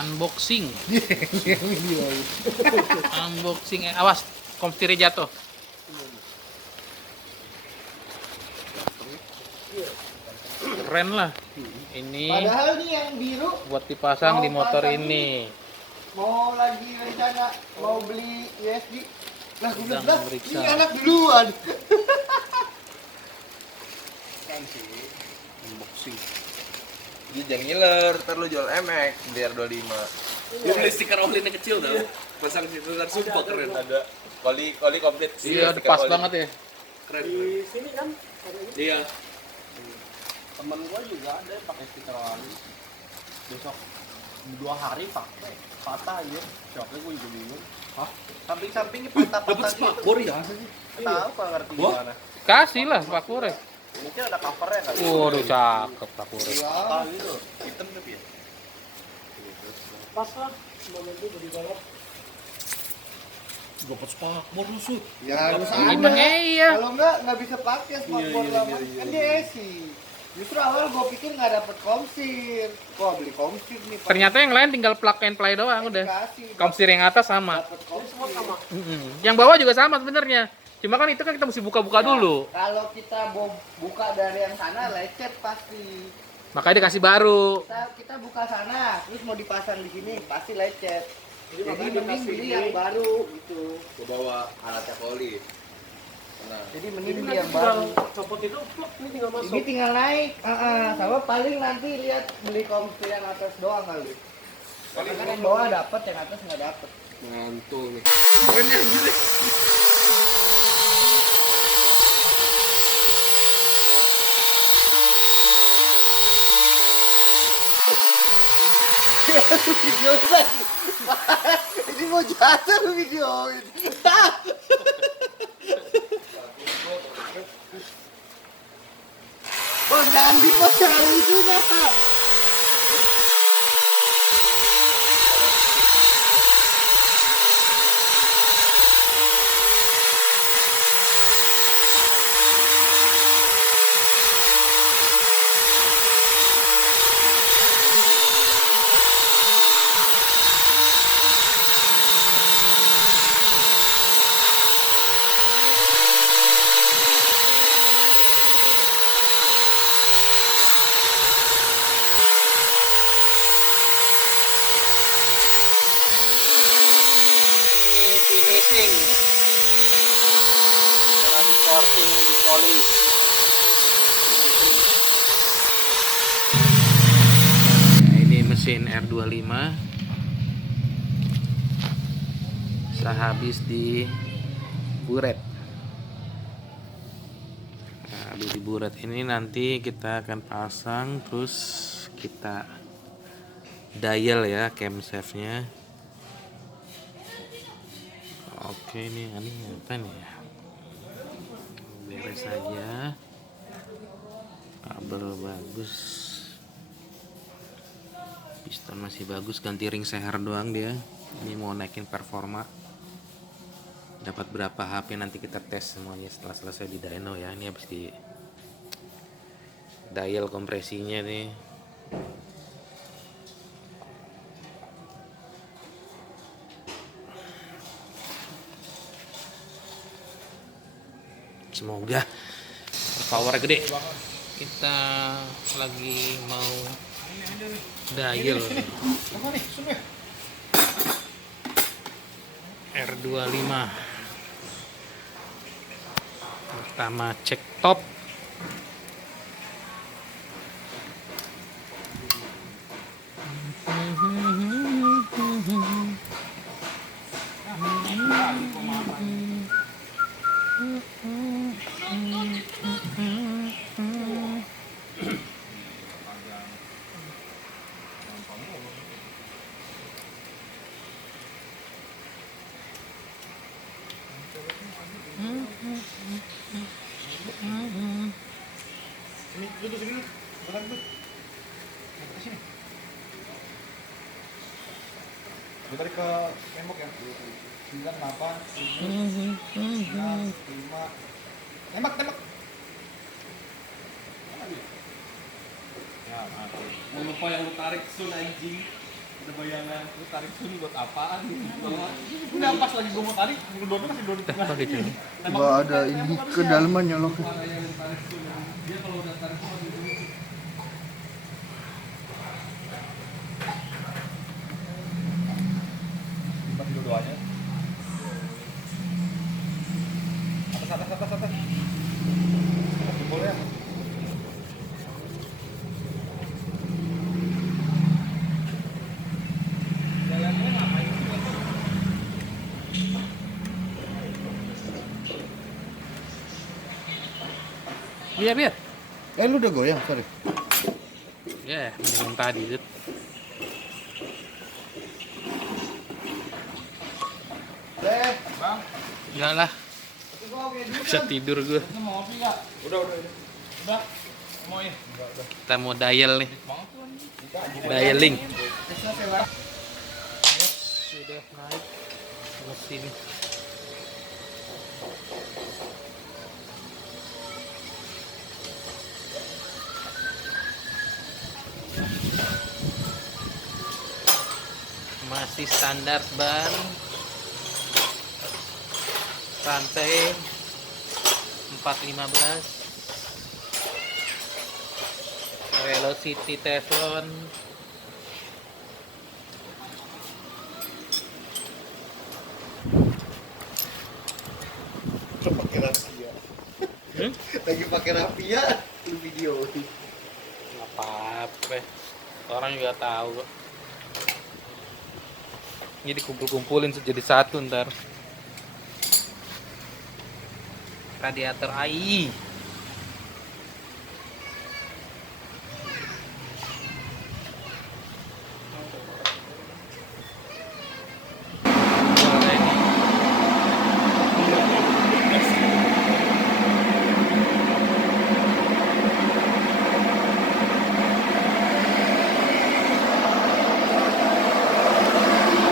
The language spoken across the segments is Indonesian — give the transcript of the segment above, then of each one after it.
Unboxing. Video. Unboxing. Awas, komputernya jatuh. Keren lah. Ini Padahal nih yang biru buat dipasang di mau motor pasang ini. mau lagi rencana mau beli USB. Lah gue Sedang bilang, memeriksa. ini anak duluan. Kan sih unboxing. Jadi jangan ngiler, ntar lu jual MX biar 25. Gue beli stiker Ohlin-nya kecil tau. Pasang stiker sumpah keren. Ada koli komplit. Iya, stiker pas oli. banget ya. Keren. Di sini kan Iya. temen gua juga ada yang pakai stiker oli. Besok 2 hari pakai patah ya. Shocknya gua juga bingung. Hah? Samping-sampingnya patah-patah Dapat gitu. spakbor ya. Tahu nggak ngerti Wah. gimana. Kasih lah Pak Pure. Mungkin ada covernya kali. Waduh, cakep Pak Pure. Patah gitu. Hitam tapi ya. Pas lah. Momen itu jadi balap. Dapat spakbor lu Sud. Ya harus Emang ada. iya. Kalau enggak bisa pakai smartphone lama. Kan dia esi. Justru awal gue pikir nggak dapet komsir. Wah beli komsir nih. Ternyata yang lain tinggal plug and play doang udah. Dikasih, Komsir yang atas sama. dapet Ini semua komsir. sama. Yang bawah juga sama sebenarnya. Cuma kan itu kan kita mesti buka-buka dulu. Kalau kita mau buka dari yang sana lecet pasti. Makanya dikasih baru. Kita buka sana, terus mau dipasang di sini pasti lecet. Jadi makanya mending dikasih beli ini. yang baru gitu. Gua bawa alatnya koli. Tenang. Jadi Ini mending beli kan yang tinggal baru. copot itu, pluk, ini tinggal masuk. Ini tinggal naik, sama paling nanti lihat beli komstir yang atas doang kali. Karena yang bawah dapat, yang atas nggak dapat. Mantul nih. Video lagi. Ini mau jatuh lu videoin. Bang, jangan di post jangan lucunya. Ini finishing. Setelah di porting, di polish. Finishing. Nah, ini mesin R25. Sehabis di buret. Nah, habis di buret ini nanti kita akan pasang, terus kita dial ya camshaft-nya. Oke, ini apa nih ya? Beres aja. Kabel bagus. Piston masih bagus, ganti ring seher doang dia. Ini mau naikin performa. Dapat berapa HP nanti kita tes semuanya setelah selesai di dyno ya. Ini habis di dial kompresinya nih. Semoga power gede. Kita lagi mau dial R25. Pertama cek top. Sini, duduk sini. Belakang tuh. Ke sini. Ditarik ke tembok ya. 9, 8, 7, 9, 5. Tembak, tembak. Ya, mati. Mau lupa yang lu tarik sun anjing. Ada bayangan lu tarik sun buat apaan nih? Udah pas lagi gua mau tarik, dodol masih dodol tengah. Apa gitu? Nggak ada ini kedalaman nyolok. Dia kalau udah tarik sun gitu. Lipat dua-duanya. Atas. Boleh ya? Jalannya ngapain sih? Biar. Lu udah goyang, sorry. Ya, mendingan tadi itu. Bang. Enggak lah, Tapi gua oke dulu. bisa tidur gue. Lu mau ngopi nggak? Udah. Udah. Mau ya? Kita mau dial nih. Dialing. Sudah naik ke sini. Masih standar ban. Rantai 415. Velocity Teflon. Pakai rahasia. Lagi pakai rahasia lu video. Nggak apa-apa, orang juga tahu kok. Ini dikumpul-kumpulin jadi satu ntar. Radiator AI.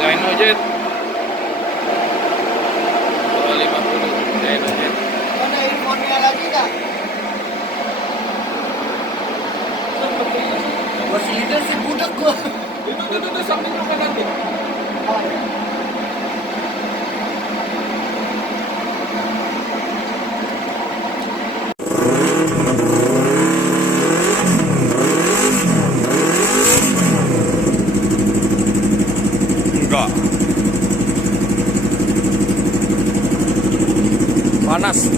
Dynojet 250 Dynojet. Ada infonya lagi nggak? Gua silinder sih budak gua. Itu samping apa nanti? Oh, ya. Enggak. Panas.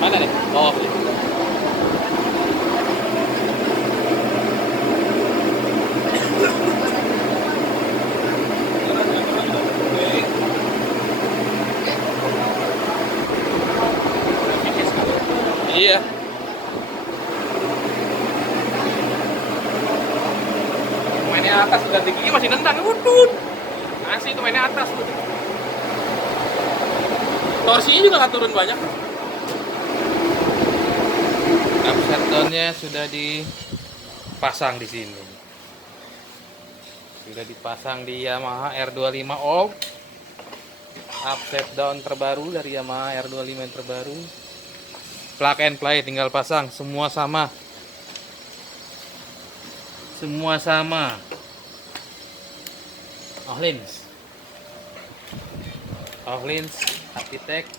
Mana nih? Bawah nih. Iya. Mainnya atas udah tingginya masih nendang, udut. Masih itu mainnya atas tuh. Torsinya juga nggak turun banyak. Upside down-nya sudah dipasang di sini. Sudah dipasang di Yamaha R25 All. Upside down terbaru dari Yamaha R25 yang terbaru. Plug and play tinggal pasang, semua sama. Semua sama. Ohlins. Ohlins Architect.